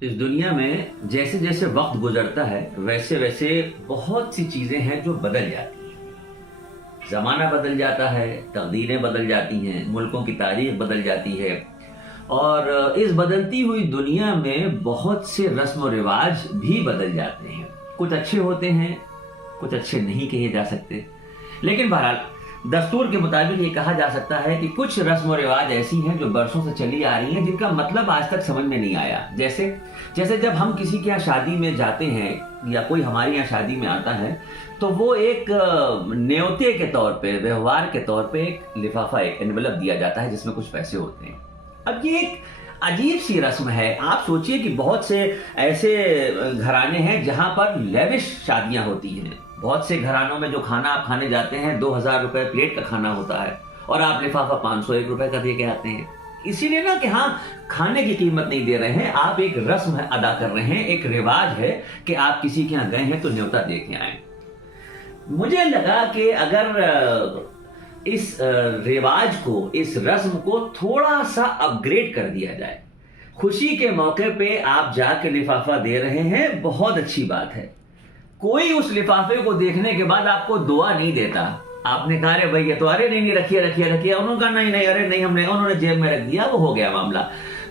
اس دنیا میں جیسے جیسے وقت گزرتا ہے ویسے ویسے بہت سی چیزیں ہیں جو بدل جاتی ہیں۔ زمانہ بدل جاتا ہے، تقدیریں بدل جاتی ہیں، ملکوں کی تاریخ بدل جاتی ہے، اور اس بدلتی ہوئی دنیا میں بہت سے رسم و رواج بھی بدل جاتے ہیں۔ کچھ اچھے ہوتے ہیں، کچھ اچھے نہیں کہے جا سکتے، لیکن بہرحال دستور کے مطابق یہ کہا جا سکتا ہے کہ کچھ رسم و رواج ایسی ہیں جو برسوں سے چلی آ رہی ہیں جن کا مطلب آج تک سمجھ میں نہیں آیا۔ جیسے جب ہم کسی کے یہاں شادی میں جاتے ہیں یا کوئی ہمارے یہاں شادی میں آتا ہے تو وہ ایک نیوتے کے طور پہ، ویوہار کے طور پہ ایک لفافہ، ایک انویلپ دیا جاتا ہے جس میں کچھ پیسے ہوتے ہیں۔ اب یہ ایک عجیب سی رسم ہے۔ آپ سوچئے کہ بہت سے ایسے گھرانے ہیں جہاں پر لیوش شادیاں ہوتی ہیں۔ بہت سے گھرانوں میں جو کھانا آپ کھانے جاتے ہیں 2000 روپے پلیٹ کا کھانا ہوتا ہے اور آپ لفافہ 501 روپے کا دے کے آتے ہیں۔ اسی لیے نا کہ ہاں، کھانے کی قیمت نہیں دے رہے ہیں، آپ ایک رسم ادا کر رہے ہیں، ایک رواج ہے کہ آپ کسی کے یہاں گئے ہیں تو نیوتا دے کے آئیں۔ مجھے لگا کہ اگر اس رواج کو، اس رسم کو تھوڑا سا اپ گریڈ کر دیا جائے، خوشی کے موقع پہ آپ جا کے لفافہ دے رہے ہیں، بہت اچھی بات ہے۔ کوئی اس لفافے کو دیکھنے کے بعد آپ کو دعا نہیں دیتا۔ آپ نے کہا ارے بھائی یہ تو ارے نہیں رکھیے، انہوں نے کہا نہیں ارے نہیں، انہوں نے جیب میں رکھ دیا، وہ ہو گیا معاملہ۔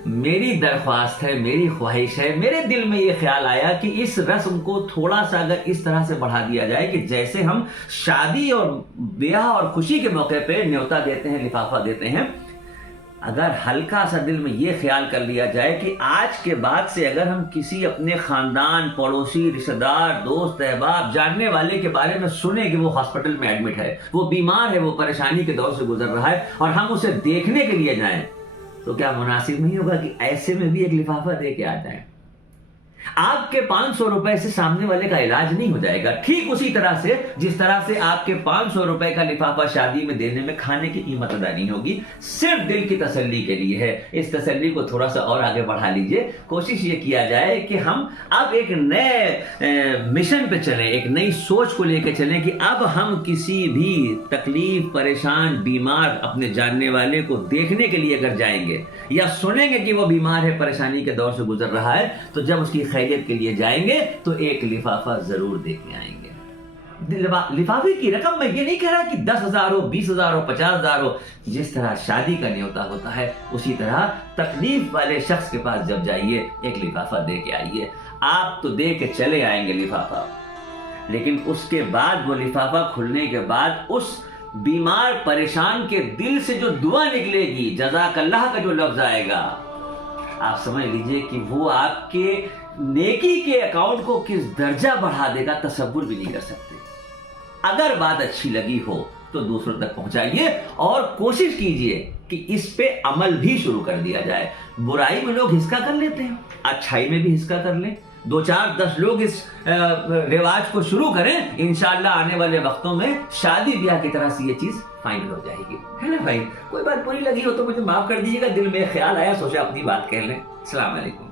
میری درخواست ہے، میری خواہش ہے، میرے دل میں یہ خیال آیا کہ اس رسم کو تھوڑا سا اگر اس طرح سے بڑھا دیا جائے کہ جیسے ہم شادی اور بیاہ اور خوشی کے موقع پہ نیوتا دیتے ہیں، لفافہ دیتے ہیں، اگر ہلکا سا دل میں یہ خیال کر لیا جائے کہ آج کے بعد سے اگر ہم کسی اپنے خاندان، پڑوسی، رشتہ دار، دوست، احباب، جاننے والے کے بارے میں سنیں کہ وہ ہاسپٹل میں ایڈمٹ ہے، وہ بیمار ہے، وہ پریشانی کے دور سے گزر رہا ہے، اور ہم اسے دیکھنے کے لیے جائیں، تو کیا مناسب نہیں ہوگا کہ ایسے میں بھی ایک لفافہ دے کے آ جائیں؟ آپ کے 500 روپے سے سامنے والے کا علاج نہیں ہو جائے گا، ٹھیک اسی طرح سے جس طرح سے آپ کے 500 روپے کا لفافہ شادی میں دینے میں کھانے کی قیمت ادا نہیں ہوگی، صرف دل کی تسلی کے لیے ہے۔ اس تسلی کو تھوڑا سا اور آگے بڑھا لیجئے، کوشش یہ کیا جائے کہ ہم اب ایک نئے مشن پہ چلیں، ایک نئی سوچ کو لے کے چلیں کہ اب ہم کسی بھی تکلیف، پریشان، بیمار اپنے جاننے والے کو دیکھنے کے لیے اگر جائیں گے یا سنیں گے کہ وہ بیمار ہے، پریشانی کے دور سے گزر رہا ہے، تو جب اس کی خیریت کے لیے جائیں گے تو ایک لفافہ ضرور دے کے آئیں گے۔ لفافے کی رقم میں یہ نہیں کہہ رہا کہ 10,000 ہو، 20,000 ہو، 50,000 ہو، جس طرح شادی کا نیوتا ہوتا ہے اسی طرح تکلیف والے شخص کے پاس جب جائیے ایک لفافہ دے کے آئیے۔ آپ تو دے کے چلے آئیں گے لفافہ، لیکن اس کے بعد وہ لفافہ کھلنے کے بعد اس بیمار پریشان کے دل سے جو دعا نکلے گی، جزاک اللہ کا جو لفظ آئے گا، آپ سمجھ لیجئے کہ وہ آپ کے نیکی کے اکاؤنٹ کو کس درجہ بڑھا دے گا، تصور بھی نہیں کر سکتے۔ اگر بات اچھی لگی ہو تو دوسروں تک پہنچائیے اور کوشش کیجئے کہ اس پہ عمل بھی شروع کر دیا جائے۔ برائی میں لوگ حصہ کر لیتے ہیں، اچھائی میں بھی حصہ کر لیں، 2 4 10 لوگ اس رواج کو شروع کریں، انشاءاللہ آنے والے وقتوں میں شادی بیاہ کی طرح سے یہ چیز فائنل ہو جائے گی، ہے نا بھائی؟ کوئی بات بری لگی ہو تو مجھے معاف کر دیجیے گا، دل میں خیال آیا، سوچا اپنی بات کہہ لیں۔ السلام علیکم۔